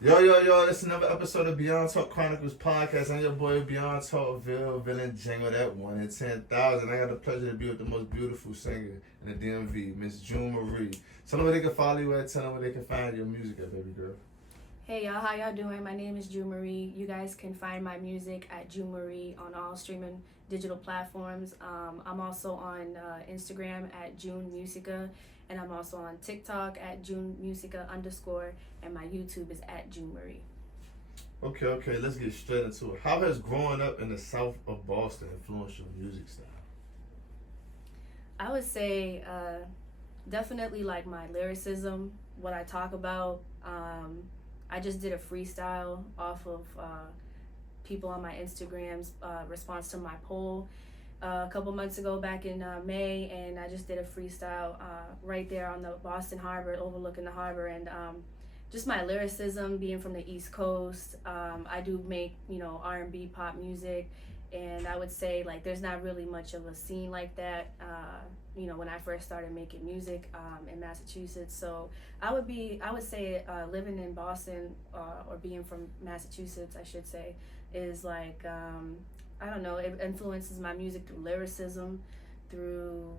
Yo, it's another episode of BeyondTalk Chronicles podcast. I'm your boy Beyond Talk Villain Jango, that 1 in 10,000. I got the pleasure to be with the most beautiful singer in the DMV, Miss June Marie. Tell them where they can follow you at, tell them where they can find your music at, baby girl. Hey y'all, how y'all doing? My name is June Marie. You guys can find my music at June Marie on all streaming digital platforms. I'm also on Instagram at June Musica, and I'm also on TikTok at June Musica _, and my YouTube is at June Marie. Okay, let's get straight into it. How has growing up in the south of Boston influenced your music style? I would say definitely like my lyricism, what I talk about. I just did a freestyle off of people on my Instagram's response to my poll a couple months ago back in May, and I just did a freestyle right there on the Boston Harbor, overlooking the harbor, and just my lyricism, being from the East Coast. I do make, R&B pop music, and I would say like there's not really much of a scene like that when I first started making music in Massachusetts. So I would say living in Boston or being from Massachusetts, I should say, is like I don't know, it influences my music through lyricism, through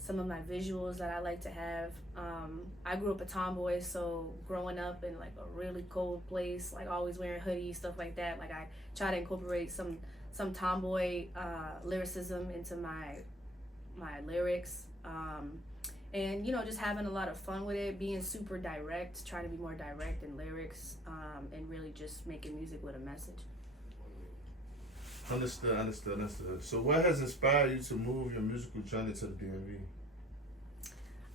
some of my visuals that I like to have. I grew up a tomboy, so growing up in like a really cold place, like always wearing hoodies, stuff like that, like I try to incorporate some tomboy lyricism into my lyrics, and just having a lot of fun with it, being super direct, trying to be more direct in lyrics, and really just making music with a message. Understood. So what has inspired you to move your musical journey to the DMV?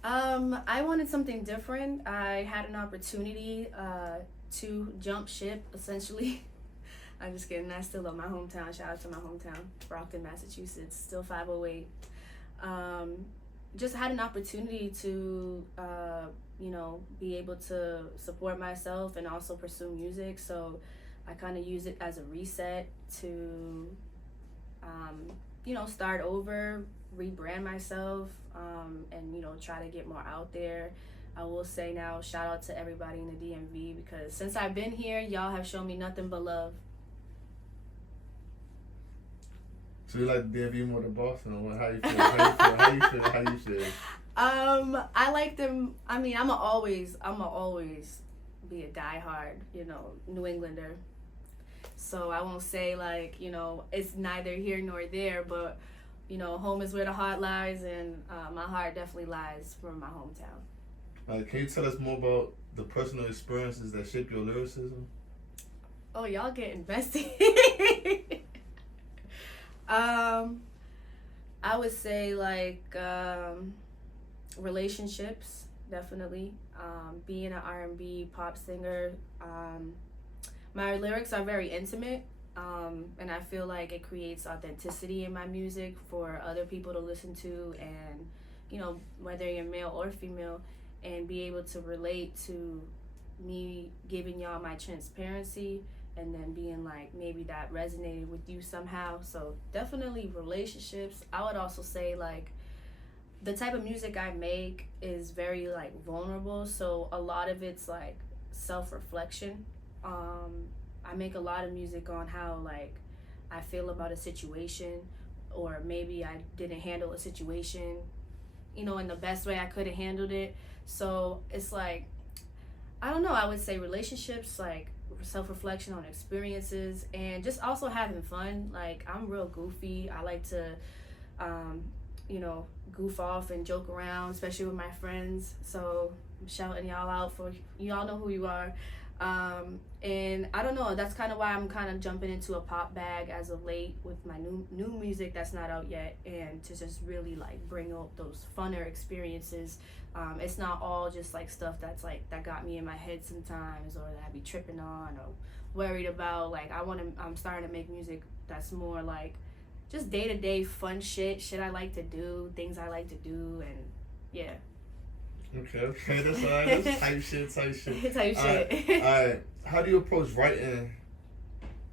I wanted something different. I had an opportunity to jump ship, essentially. I'm just kidding. I still love my hometown. Shout out to my hometown, Brockton, Massachusetts, still 508. Just had an opportunity to, be able to support myself and also pursue music. So I kind of use it as a reset to, start over, rebrand myself, and, try to get more out there. I will say now, shout out to everybody in the DMV, because since I've been here, y'all have shown me nothing but love. So you like the DMV more than Boston, or what? How you feel? I like them. I mean, I'ma always be a diehard, New Englander. So I won't say like, it's neither here nor there, but home is where the heart lies, and my heart definitely lies from my hometown. Can you tell us more about the personal experiences that shape your lyricism? Oh, y'all get invested. I would say like relationships, definitely. Being an R&B pop singer, my lyrics are very intimate, and I feel like it creates authenticity in my music for other people to listen to, and whether you're male or female, and be able to relate to me giving y'all my transparency, and then being like, maybe that resonated with you somehow. So definitely relationships. I would also say like the type of music I make is very like vulnerable, so a lot of it's like self-reflection. I make a lot of music on how like I feel about a situation, or maybe I didn't handle a situation in the best way I could have handled it. So it's like, I don't know, I would say relationships, like self-reflection on experiences, and just also having fun. Like I'm real goofy. I like to goof off and joke around, especially with my friends. So I'm shouting y'all out, for y'all know who you are. And I don't know, that's kind of why I'm kind of jumping into a pop bag as of late with my new music that's not out yet, and to just really like bring up those funner experiences. It's not all just like stuff that's like that got me in my head sometimes, or that I be tripping on or worried about. Like I'm starting to make music that's more like just day-to-day fun shit I like to do, things I like to do, and yeah. Okay, that's all right. That's type shit. Type shit. All right. How do you approach writing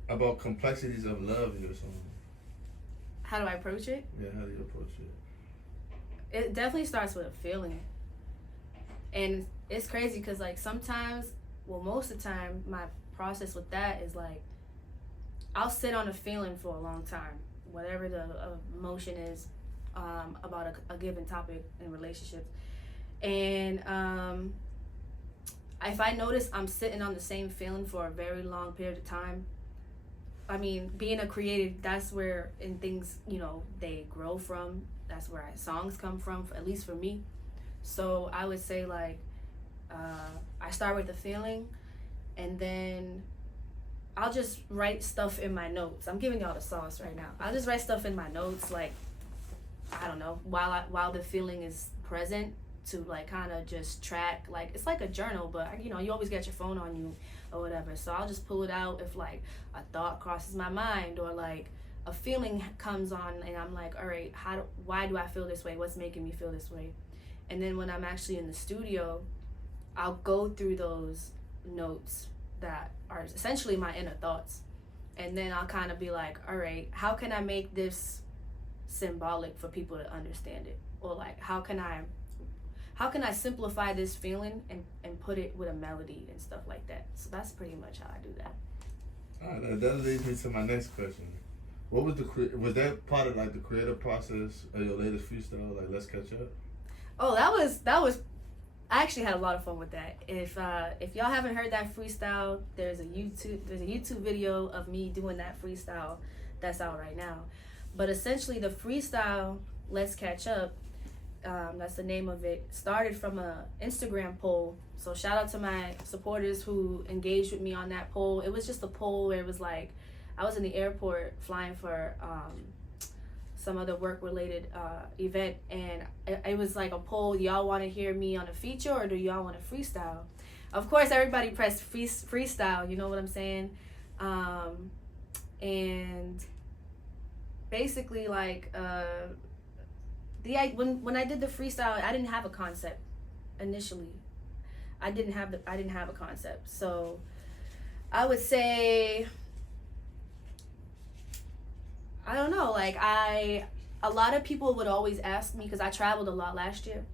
about complexities of love in your song? How do I approach it? Yeah, how do you approach it? It definitely starts with a feeling. And it's crazy because like sometimes well, most of the time, my process with that is like, I'll sit on a feeling for a long time, whatever the emotion is about a given topic in relationships. And if I notice I'm sitting on the same feeling for a very long period of time, I mean, being a creative, that's where things, they grow from. That's where songs come from, at least for me. So I would say like, I start with a feeling, and then I'll just write stuff in my notes. I'm giving y'all the sauce right now. I'll just write stuff in my notes, like, I don't know, while the feeling is present, to like kind of just track, like it's like a journal, but you always get your phone on you or whatever. So I'll just pull it out if like a thought crosses my mind, or like a feeling comes on, and I'm like, all right, why do I feel this way? What's making me feel this way? And then when I'm actually in the studio, I'll go through those notes that are essentially my inner thoughts, and then I'll kind of be like, all right, how can I make this symbolic for people to understand it? Or like, how can I simplify this feeling and put it with a melody and stuff like that? So that's pretty much how I do that. All right, that leads me to my next question. What was was that part of like the creative process of your latest freestyle, like Let's Catch Up? Oh, that was I actually had a lot of fun with that. If y'all haven't heard that freestyle, there's a YouTube video of me doing that freestyle that's out right now. But essentially, the freestyle Let's Catch Up, that's the name of it, started from a Instagram poll. So shout out to my supporters who engaged with me on that poll. It was just a poll where it was like, I was in the airport flying for some other work-related event, and it was like a poll, y'all want to hear me on a feature or do y'all want to freestyle? Of course, everybody pressed freestyle, you know what I'm saying? And basically, like, when I did the freestyle, I didn't have a concept initially. I didn't have a concept. So I would say, I don't know, like a lot of people would always ask me, because I traveled a lot last year.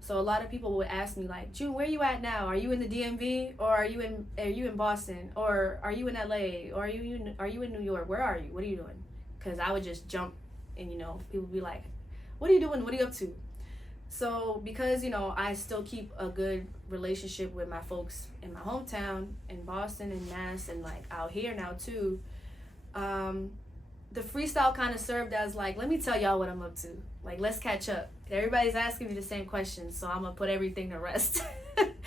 So a lot of people would ask me like, June, where are you at now? Are you in the DMV, or are you in Boston, or are you in LA, or are you in New York? Where are you? What are you doing? Because I would just jump, and people would be like, what are you doing? What are you up to? So because I still keep a good relationship with my folks in my hometown in Boston and Mass, and like out here now too, the freestyle kind of served as like, let me tell y'all what I'm up to. Like, let's catch up. Everybody's asking me the same questions, so I'm gonna put everything to rest.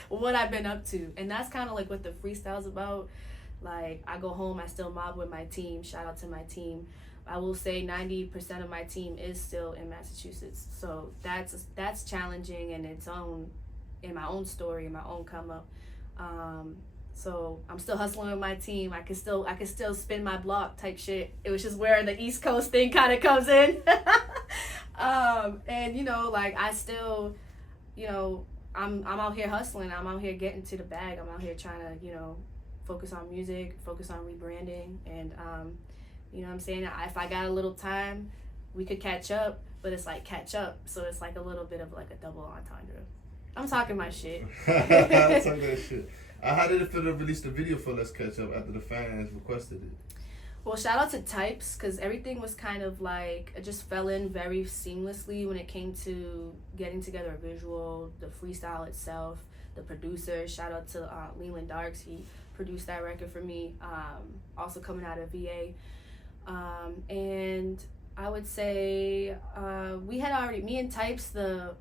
What I've been up to. And that's kind of like what the freestyle's about. Like, I go home, I still mob with my team. Shout out to my team. I will say 90% of my team is still in Massachusetts. So that's challenging in my own story, in my own come up. So I'm still hustling with my team. I can still spin my block type shit. It was just where the East Coast thing kind of comes in. And like I still, I'm out here hustling. I'm out here getting to the bag. I'm out here trying to, focus on music, focus on rebranding, and you know what I'm saying? If I got a little time, we could catch up, but it's like catch up, so it's like a little bit of like a double entendre. I'm talking my shit. I'm talking that shit. How did it feel to release the video for Let's Catch Up after the fans requested it? Well, shout out to Types, because everything was kind of like, it just fell in very seamlessly when it came to getting together a visual, the freestyle itself, the producer. Shout out to Leland Darks. He produced that record for me, also coming out of VA. And I would say we had already, me and Types, the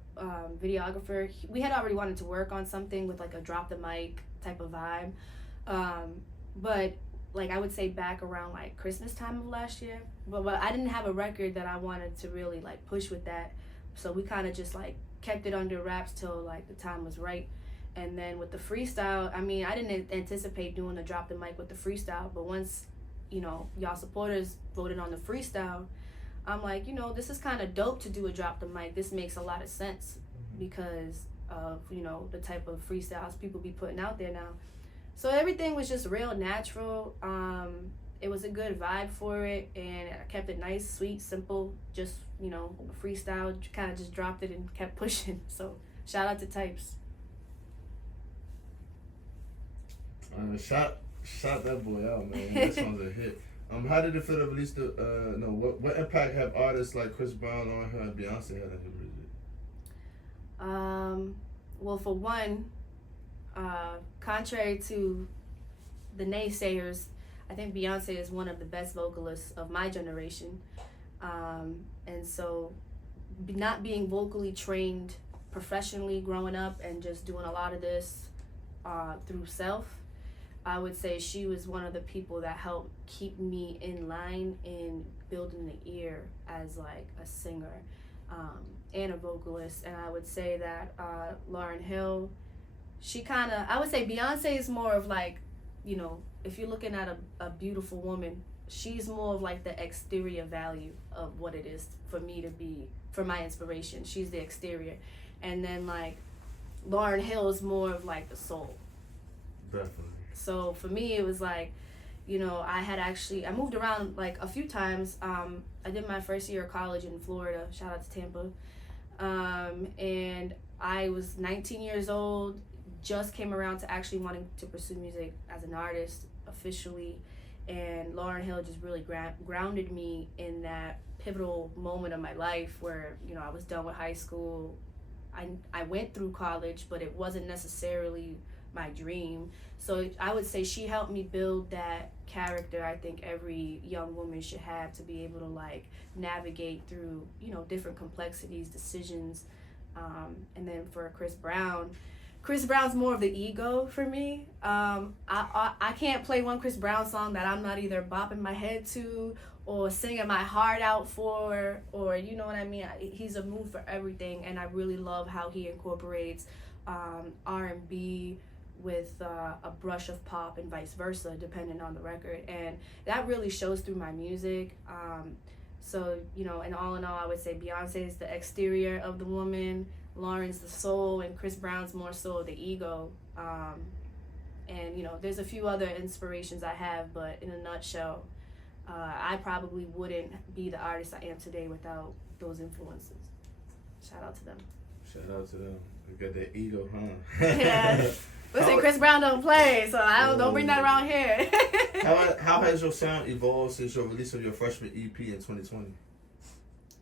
videographer, we had already wanted to work on something with like a drop the mic type of vibe, but like I would say back around like Christmas time of last year, but I didn't have a record that I wanted to really like push with that, so we kind of just like kept it under wraps till like the time was right. And then with the freestyle, I mean, I didn't anticipate doing a drop the mic with the freestyle, but once y'all supporters voted on the freestyle, I'm like, this is kind of dope to do a drop the mic. This makes a lot of sense because of the type of freestyles people be putting out there now. So everything was just real natural. It was a good vibe for it, and I kept it nice, sweet, simple, just freestyle, kind of just dropped it and kept pushing. So shout out to Types. Shout that boy out, man. That song's a hit. How did it feel to release the what impact have artists like Chris Brown, Lauryn Hill, and Beyonce had on your music? Well, for one, contrary to the naysayers, I think Beyonce is one of the best vocalists of my generation. And so not being vocally trained professionally growing up and just doing a lot of this through self, I would say she was one of the people that helped keep me in line in building the ear as like a singer and a vocalist. And I would say that Lauryn Hill, I would say Beyonce is more of like, you know, if you're looking at a beautiful woman, she's more of like the exterior value of what it is for me to be, for my inspiration. She's the exterior. And then like Lauryn Hill is more of like the soul. Definitely. So for me, it was like, you know, I moved around like a few times. I did my first year of college in Florida. Shout out to Tampa. And I was 19 years old, just came around to actually wanting to pursue music as an artist officially. And Lauryn Hill just really grounded me in that pivotal moment of my life where, you know, I was done with high school. I went through college, but it wasn't necessarily my dream. So I would say she helped me build that character I think every young woman should have to be able to like navigate through, you know, different complexities, decisions. And then for Chris Brown's more of the ego for me. I can't play one Chris Brown song that I'm not either bopping my head to or singing my heart out for, or you know what I mean. He's a mood for everything, and I really love how he incorporates R&B with a brush of pop and vice versa, depending on the record, and that really shows through my music. So, you know, and all in all, I would say Beyonce is the exterior of the woman, Lauryn's the soul, and Chris Brown's more so the ego. And, you know, there's a few other inspirations I have, but in a nutshell, I probably wouldn't be the artist I am today without those influences. Shout out to them. Shout out to them. We got that ego, huh? Yeah. Listen, Chris Brown don't play, so don't bring that around here. How has your sound evolved since your release of your freshman EP in 2020?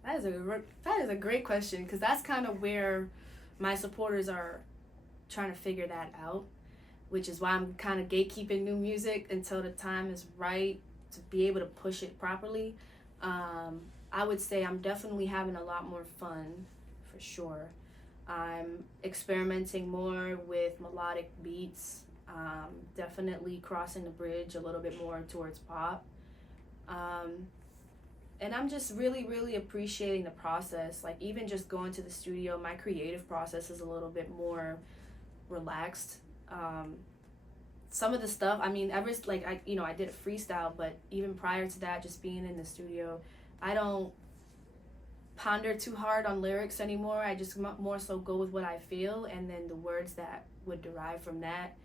That is a great question, because that's kind of where my supporters are trying to figure that out, which is why I'm kind of gatekeeping new music until the time is right to be able to push it properly. I would say I'm definitely having a lot more fun, for sure. I'm experimenting more with melodic beats, definitely crossing the bridge a little bit more towards pop. And I'm just really, really appreciating the process. Like, even just going to the studio, my creative process is a little bit more relaxed. Some of the stuff, I mean, I did a freestyle, but even prior to that, just being in the studio, I don't ponder too hard on lyrics anymore. I just more so go with what I feel, and then the words that would derive from that.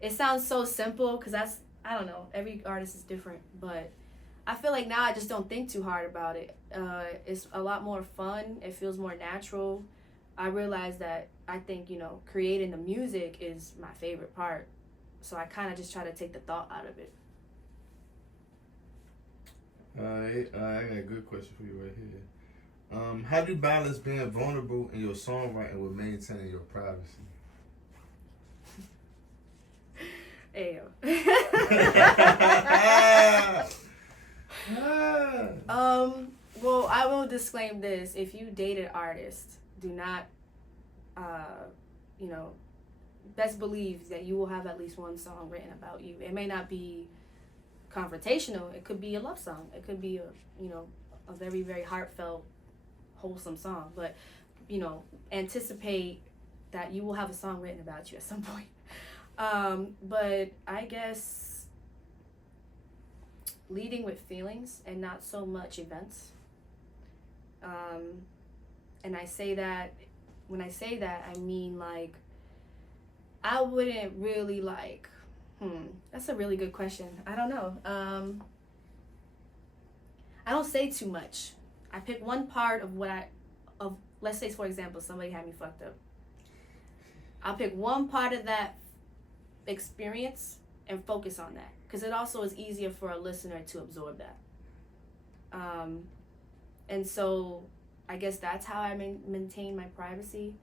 It sounds so simple, because I don't know, every artist is different, but I feel like now I just don't think too hard about it. It's a lot more fun. It feels more natural. I realize that I think, you know, creating the music is my favorite part. So I kind of just try to take the thought out of it. Alright, I got a good question for you right here. How do you balance being vulnerable in your songwriting with maintaining your privacy? Ayo. Well, I will disclaim this. If you date an artist, do not, best believe that you will have at least one song written about you. It may not be confrontational. It could be a love song. It could be a very, very heartfelt, wholesome song. But, anticipate that you will have a song written about you at some point. But I guess leading with feelings and not so much events. And I say that, when I say that, I mean, like, I wouldn't really that's a really good question. I don't know. I don't say too much. I pick one part of let's say, for example, somebody had me fucked up. I'll pick one part of that experience and focus on that, because it also is easier for a listener to absorb that. And so I guess that's how I maintain my privacy,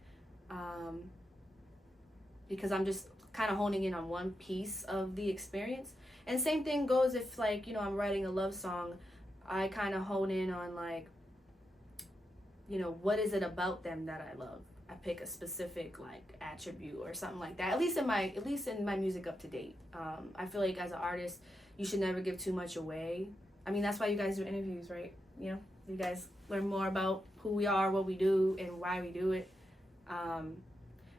because I'm just kind of honing in on one piece of the experience. And same thing goes if, like, you know, I'm writing a love song, I kind of hone in on, like, you know, what is it about them that I love? I pick a specific, like, attribute or something like that. At least in my music up to date. I feel like as an artist, you should never give too much away. I mean, that's why you guys do interviews, right? You know, you guys learn more about who we are, what we do, and why we do it.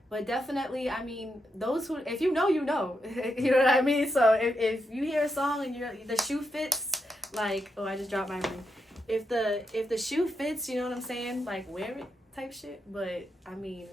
But definitely, I mean, those who, if you know, you know. You know what I mean? So if you hear a song and the shoe fits, like, oh, I just dropped my ring. If the shoe fits, you know what I'm saying? Like, wear it type shit. But, I mean,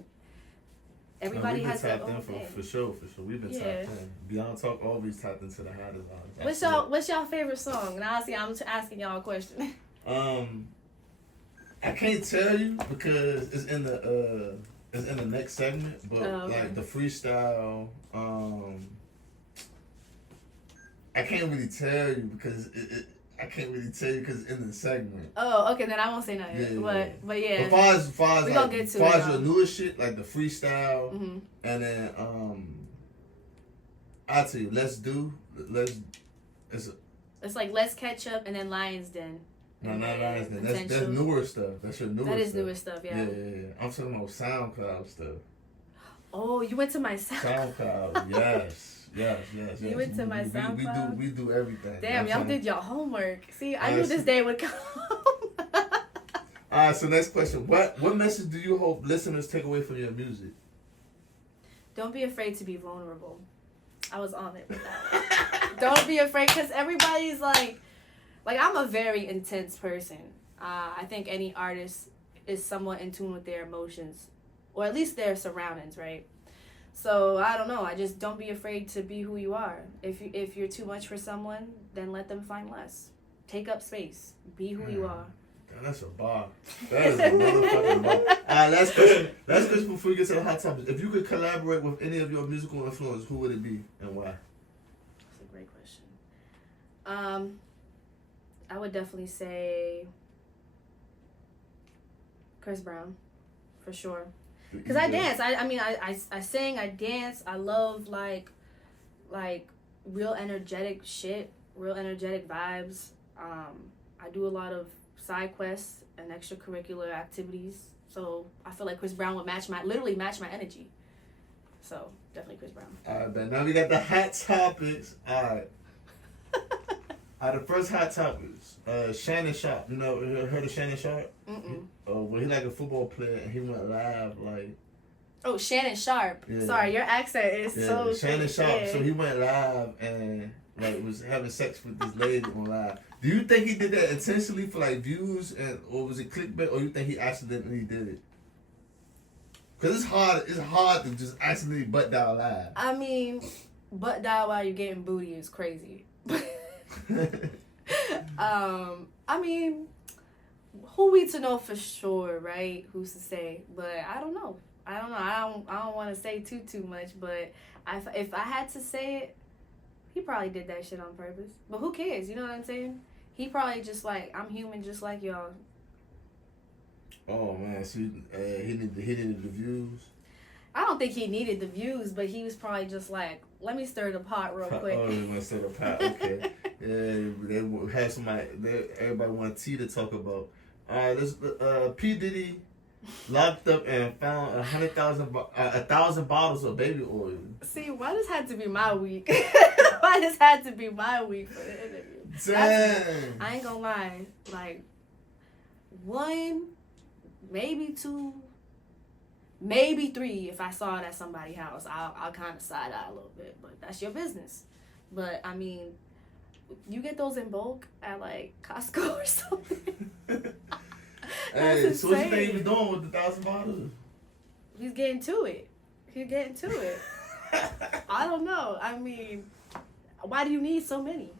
everybody has their own thing. For sure. We've been tapped in. Beyond Talk always tapped into the hottest artists. What's y'all favorite song? And honestly, I'm asking y'all a question. I can't tell you because it's in the next segment, but like the freestyle, I can't really tell you because I can't really tell you because it's in the segment. Oh, okay, then I won't say nothing. Yeah. But yeah. But as far as like, your newest shit, like the freestyle, and then I tell you, it's like Let's Catch Up and then Lion's Den. No, not Lion's Den. That's newer stuff. That's your newer stuff. That is newer stuff, yeah. Yeah. I'm talking about SoundCloud stuff. Oh, you went to my SoundCloud. Yes. You went to my SoundCloud? We do everything. Damn, y'all did your homework. See, I knew this day would come. Alright, so next question. What message do you hope listeners take away from your music? Don't be afraid to be vulnerable. I was on it with that. Don't be afraid, because everybody's like I'm a very intense person. I think any artist is somewhat in tune with their emotions, or at least their surroundings, right? So I don't know. I just don't be afraid to be who you are. If you're too much for someone, then let them find less. Take up space. Be who you are. That's a bar. That is a motherfucking bar. Alright, last question. Last question before we get to the hot topics. If you could collaborate with any of your musical influences, who would it be and why? That's a great question. I would definitely say Chris Brown, for sure. Because I dance. I sing, I dance. I love, like real energetic shit, real energetic vibes. I do a lot of side quests and extracurricular activities. So I feel like Chris Brown would literally match my energy. So definitely Chris Brown. Alright, but now we got the hot topics. Alright. The first hot topics. Shannon Sharp. You know, heard of Shannon Sharp? Well, he like a football player and he went live like. Oh, Shannon Sharp. Yeah. Sorry, your accent is so. Shannon Sharp. Yeah. So he went live and like was having sex with this lady on live. Do you think he did that intentionally for like views or was it clickbait, or you think he accidentally did it? Cause it's hard to just accidentally butt dial live. I mean, butt dial while you're getting booty is crazy. I mean, who we to know for sure, right? Who's to say? But I don't know. I don't want to say too much. But if I had to say it, he probably did that shit on purpose. But who cares? You know what I'm saying? He probably just like, I'm human, just like y'all. Oh man, so he needed the views. I don't think he needed the views, but he was probably just like, let me stir the pot real quick. Oh, they want to stir the pot. Okay. Yeah, they have somebody. Everybody want T to talk about. This P Diddy locked up and found 1,000 bottles of baby oil. See, why this had to be my week? Why this had to be my week for the interview? Damn. I ain't gonna lie. Like, 1, maybe 2, maybe 3. If I saw it at somebody's house, I'll kind of side eye a little bit. But that's your business. But I mean, you get those in bulk at like Costco or something. Hey, so what you think he was doing with the 1,000 bottles? He's getting to it. I don't know. I mean, why do you need so many?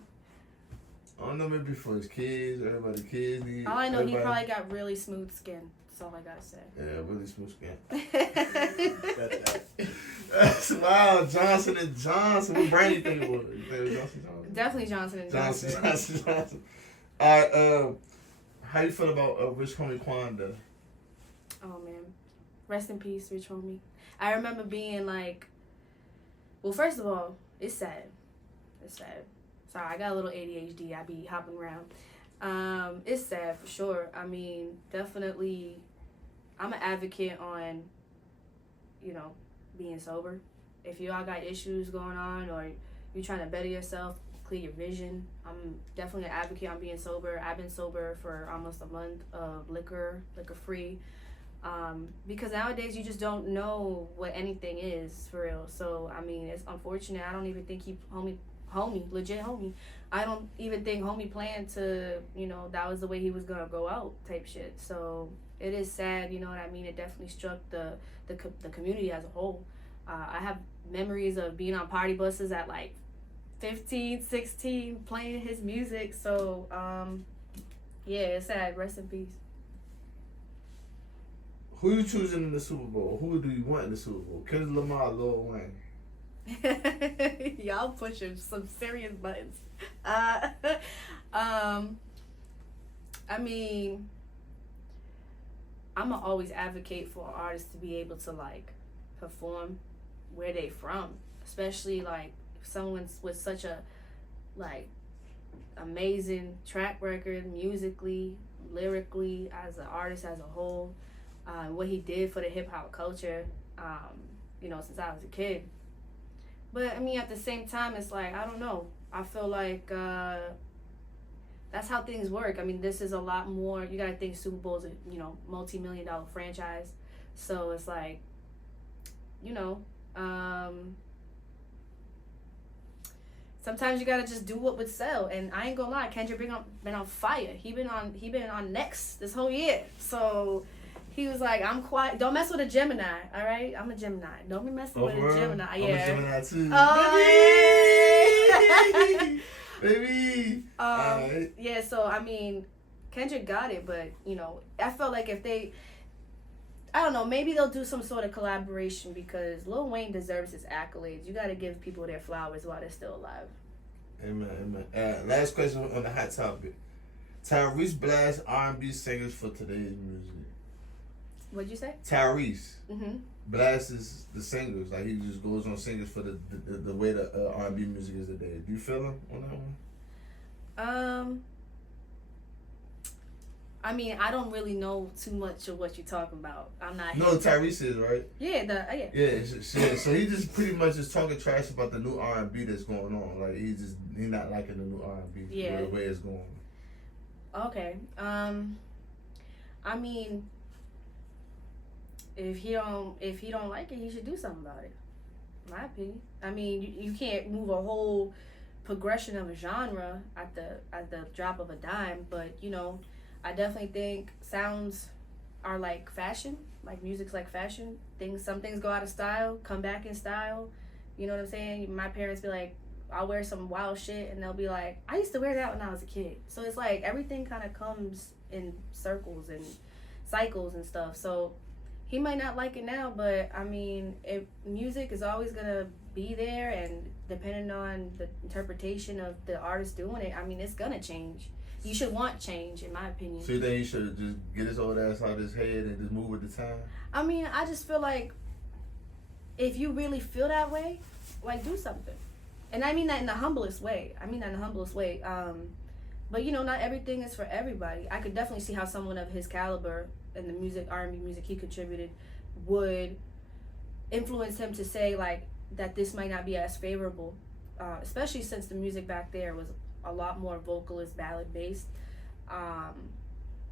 I don't know, maybe for his kids, everybody's kids need. All I know, he probably got really smooth skin. That's all I gotta say. Yeah, really smooth skin. That's wow, Johnson and Johnson. What brand you think it was? You think it was Johnson Johnson? Definitely Johnson and Johnson Johnson. Johnson Johnson. All right. How you feel about Rich Homie Quanda? Oh man, rest in peace, Rich Homie. I remember being like, well, first of all, it's sad. It's sad. Sorry, I got a little ADHD. I be hopping around. It's sad for sure. I mean, definitely, I'm an advocate on, you know, being sober. If you all got issues going on or you're trying to better yourself, clear your vision, I'm definitely an advocate on being sober. I've been sober for almost a month of liquor free. Because nowadays you just don't know what anything is for real. So I mean, it's unfortunate. I don't even think legit homie. I don't even think homie planned to, you know, that was the way he was gonna go out type shit. So it is sad, you know what I mean. It definitely struck the community as a whole. I have memories of being on party buses at like 15, 16, playing his music. So yeah, it's sad. Rest in peace. Who you choosing in the Super Bowl? Who do you want in the Super Bowl? Kendrick Lamar, Lil Wayne. Y'all pushing some serious buttons. I mean, I'ma always advocate for artists to be able to like perform where they from, especially like if someone's with such a like amazing track record musically, lyrically, as an artist as a whole. What he did for the hip hop culture, you know, since I was a kid. But I mean, at the same time, it's like, I don't know. I feel like that's how things work. I mean, this is a lot more. You gotta think Super Bowl is a, you know, multi-million-dollar franchise. So it's like, you know, sometimes you gotta just do what would sell. And I ain't gonna lie, Kendrick been on fire. He been on next this whole year. So he was like, I'm quiet. Don't mess with a Gemini, all right? I'm a Gemini. Don't be messing with a Gemini. Yeah. I'm a Gemini too. Oh, Baby. Yeah, so I mean, Kendrick got it, but you know, I felt like if they, I don't know, maybe they'll do some sort of collaboration because Lil Wayne deserves his accolades. You got to give people their flowers while they're still alive. Amen. Last question on the hot topic. Tyrese blasts R&B singers for today's music. What'd you say? Tyrese Mm-hmm. blasts the singers. Like, he just goes on singers for the way the R&B music is today. Do you feel him on that one? I mean, I don't really know too much of what you're talking about. I'm not. No, Tyrese is, right? Yeah, yeah. Yeah, so he just pretty much is talking trash about the new R&B that's going on. Like, he not liking the new R&B. Yeah. The way it's going. Okay. I mean, if he don't like it, he should do something about it. In my opinion. I mean, you can't move a whole progression of a genre at the drop of a dime, but you know, I definitely think sounds are like fashion, like music's like fashion. Some things go out of style, come back in style. You know what I'm saying? My parents be like, I'll wear some wild shit, and they'll be like, I used to wear that when I was a kid. So it's like everything kind of comes in circles and cycles and stuff. So he might not like it now, but I mean, if music is always gonna be there, and depending on the interpretation of the artist doing it, I mean, it's gonna change. You should want change, in my opinion. So you think he should just get his old ass out of his head and just move with the time? I mean, I just feel like if you really feel that way, like, do something. And I mean that in the humblest way. But you know, not everything is for everybody. I could definitely see how someone of his caliber and the music, R&B music he contributed, would influence him to say like that this might not be as favorable, especially since the music back there was a lot more vocalist, ballad based.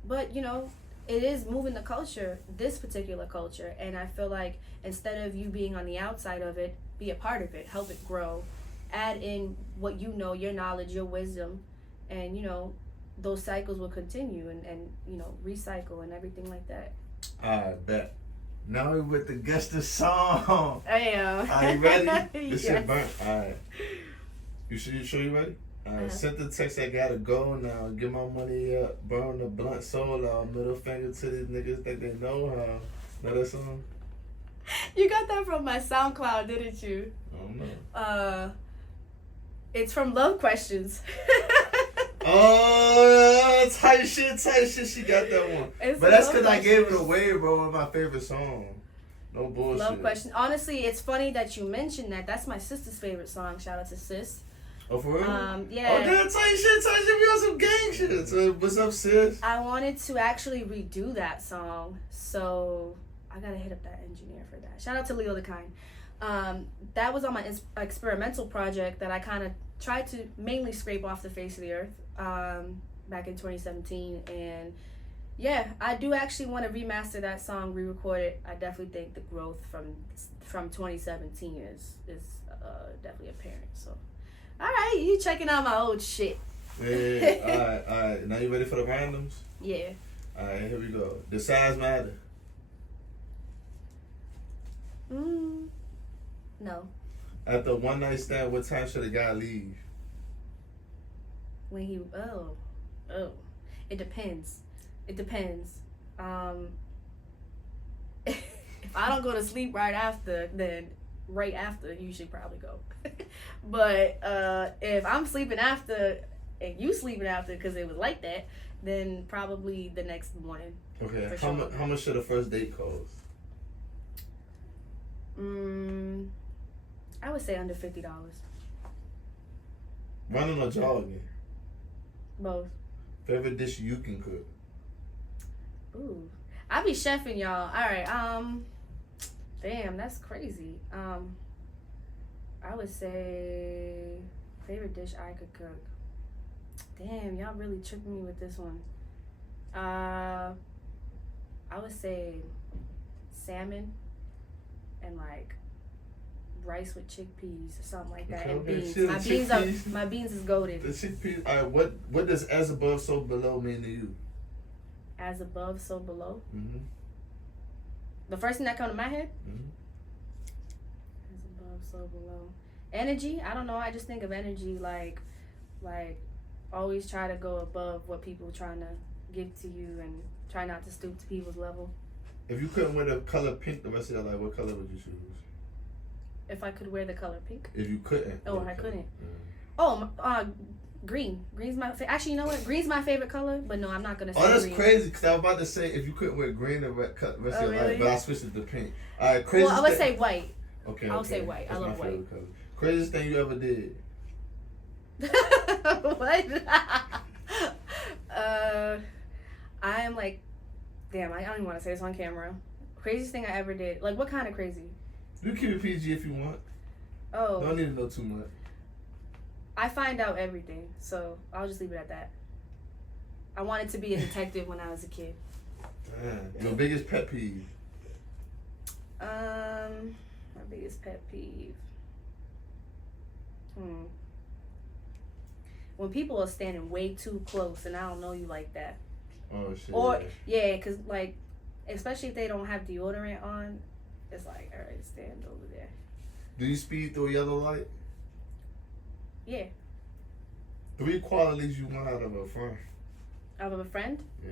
But you know, it is moving the culture, this particular culture, and I feel like instead of you being on the outside of it, be a part of it, help it grow, add in what you know, your knowledge, your wisdom, and you know, those cycles will continue and you know, recycle and everything like that. I bet. Now we with the guest the song. Hey, Are you ready? This Yes. shit burnt. Alright. You sure you ready? Sent the text, I gotta go now. Get my money up. Burn the blunt soul out. Middle finger to these niggas think they know how. Know that song? You got that from my SoundCloud, didn't you? I don't know. It's from Love Questions. Oh, tight shit. She got that one. But that's because I gave it away, bro. It's my favorite song. No bullshit. Love Questions. Honestly, it's funny that you mentioned that. That's my sister's favorite song. Shout out to sis. Oh, for real? Yeah. Oh, damn, tight shit. We on some gang shit. So, what's up, sis? I wanted to actually redo that song, so I gotta hit up that engineer for that. Shout out to Leo the Kind. That was on my experimental project that I kind of tried to mainly scrape off the face of the earth back in 2017. And yeah, I do actually want to remaster that song, re-record it. I definitely think the growth from 2017 is definitely apparent. So, all right, you checking out my old shit. Yeah, all right. Now you ready for the randoms? Yeah. All right, here we go. Does size matter? No. After one night stand, what time should a guy leave? When he it depends. If I don't go to sleep right after, then right after you should probably go. But if I'm sleeping after and you sleeping after because it was like that, then probably the next morning. Okay. Sure. How much should a first date cost? I would say under $50. Running or jogging? Both. Favorite dish you can cook? Ooh, I be chefing, y'all. All right. Damn, that's crazy. I would say favorite dish I could cook. Damn, y'all really tripping me with this one. I would say salmon and like rice with chickpeas or something like that, and beans. My beans is goated. The chickpeas. All right. What does as above, so below mean to you? As above, so below. Mm-hmm. The first thing that comes to my head. Mm-hmm. As above, so below. Energy. I don't know. I just think of energy like always try to go above what people are trying to give to you and try not to stoop to people's level. If you couldn't wear the color pink the rest of your life, what color would you choose? If I could wear the color pink. If you couldn't. Oh, I couldn't. Yeah. Oh, green. Green's my actually, you know what? Green's my favorite color, but no, I'm not gonna say Oh, that's green. crazy. Because I was about to say if you couldn't wear green the rest of your really? life, but I switched it to pink. All right, crazy. Well, I would say white. Okay. I would say white. That's I love my white. favorite color. Craziest thing you ever did? What? I am like, damn. I don't even want to say this on camera. Craziest thing I ever did. Like, what kind of crazy? You keep it PG if you want. Oh. Don't need to know too much. I find out everything, so I'll just leave it at that. I wanted to be a detective when I was a kid. Damn. Your biggest pet peeve? My biggest pet peeve. When people are standing way too close and I don't know you like that. Oh shit. Or yeah, cause like, especially if they don't have deodorant on, it's like, all right, stand over there. Do you speed through a yellow light? Yeah. 3 qualities you want out of a friend. Out of a friend? Yeah.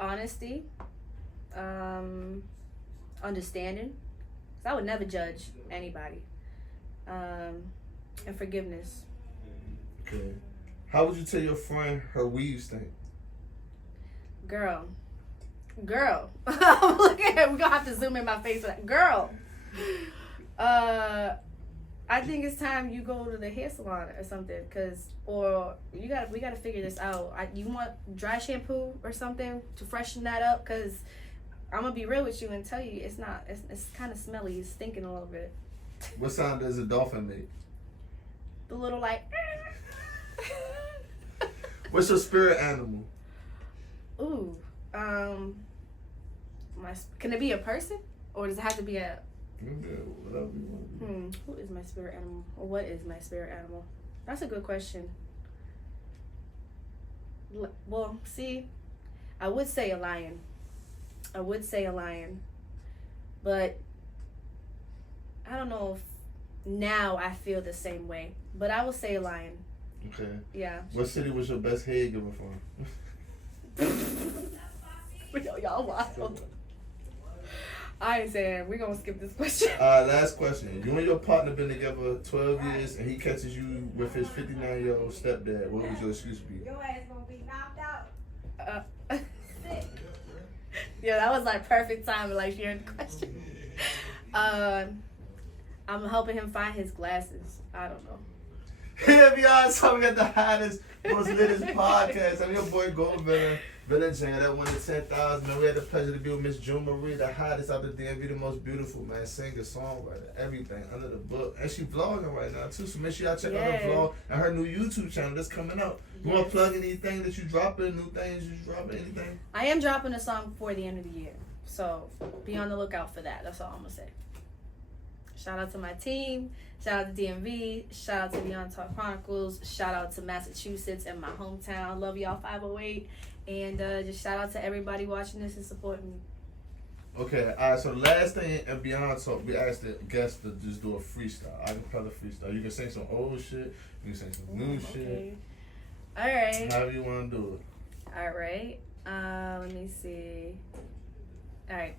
Honesty. Understanding. 'Cause I would never judge anybody. And forgiveness. Okay. How would you tell your friend her weave stink? Girl. Look at her. We're gonna have to zoom in my face for that. Girl. I think it's time you go to the hair salon or something, we gotta figure this out. You want dry shampoo or something to freshen that up? Cause I'm gonna be real with you and tell you it's kind of smelly. It's stinking a little bit. What sound does a dolphin make? The little like. What's your spirit animal? Ooh, can it be a person or does it have to be a? Whatever you want to be. Who is my spirit animal? Or what is my spirit animal? That's a good question. Well, see, I would say a lion. But I don't know if now I feel the same way. But I will say a lion. Okay. Yeah. What city was your best head giver from? Yo, y'all wild. I ain't saying we're gonna skip this question. Last question. You and your partner been together 12 years, and he catches you with his 59-year-old stepdad. What would your excuse be? Your ass gonna be knocked out. Sick. Yeah, that was like perfect timing, like sharing the question. I'm helping him find his glasses. I don't know. Here we are, so we got the hottest, most latest podcast. I'm your boy Gold Villain Jango, that 1 to 10,000. Man, we had the pleasure to be with Miss June Marie, the hottest out the DMV, the most beautiful, man, singer, songwriter, everything under the book. And she vlogging right now too, so make sure y'all check out her vlog and her new YouTube channel that's coming out. You want to plug anything that you dropping, new things you dropping, anything? I am dropping a song before the end of the year, so be on the lookout for that. That's all I'm gonna say. Shout out to my team. Shout out to DMV. Shout out to BeyondTalk Chronicles. Shout out to Massachusetts and my hometown. Love y'all 508. And just shout out to everybody watching this and supporting me. Okay, alright, so the last thing in Beyond Talk, we asked the guests to just do a freestyle. I can play the freestyle. You can sing some old shit. You can sing some new shit. Alright. However you want to do it. Alright. Let me see. Alright.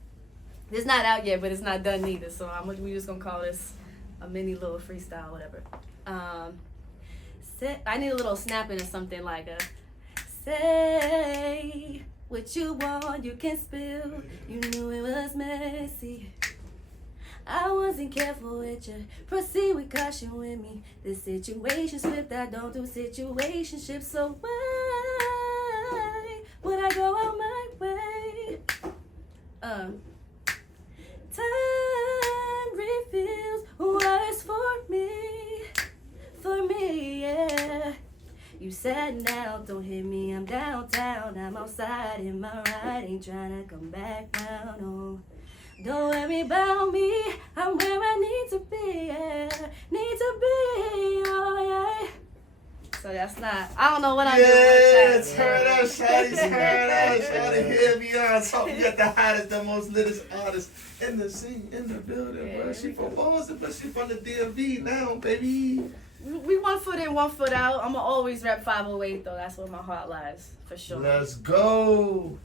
It's not out yet, but it's not done neither. So we just gonna call this a mini little freestyle, whatever. I need a little snapping or something like a say what you want, you can spill. You knew it was messy. I wasn't careful with you. Proceed with caution with me. The situation swift, I don't do situationships. So why would I go out my way? Time reveals what is for me, yeah. You said now, don't hit me, I'm downtown. I'm outside in my ride, ain't tryna come back down, no. Don't worry about me, I'm where I need to be, yeah. Need to be, oh yeah. So that's not, I don't know what I'm doing. Yeah, turn up, shawty, turn up, shawty. Here Beyond Talk. We got the hottest, the most latest artist in the scene, in the building, bro. She from Boston, but she from the DMV now, baby. We 1 foot in, 1 foot out. I'ma always rep 508 though. That's where my heart lies, for sure. Let's go.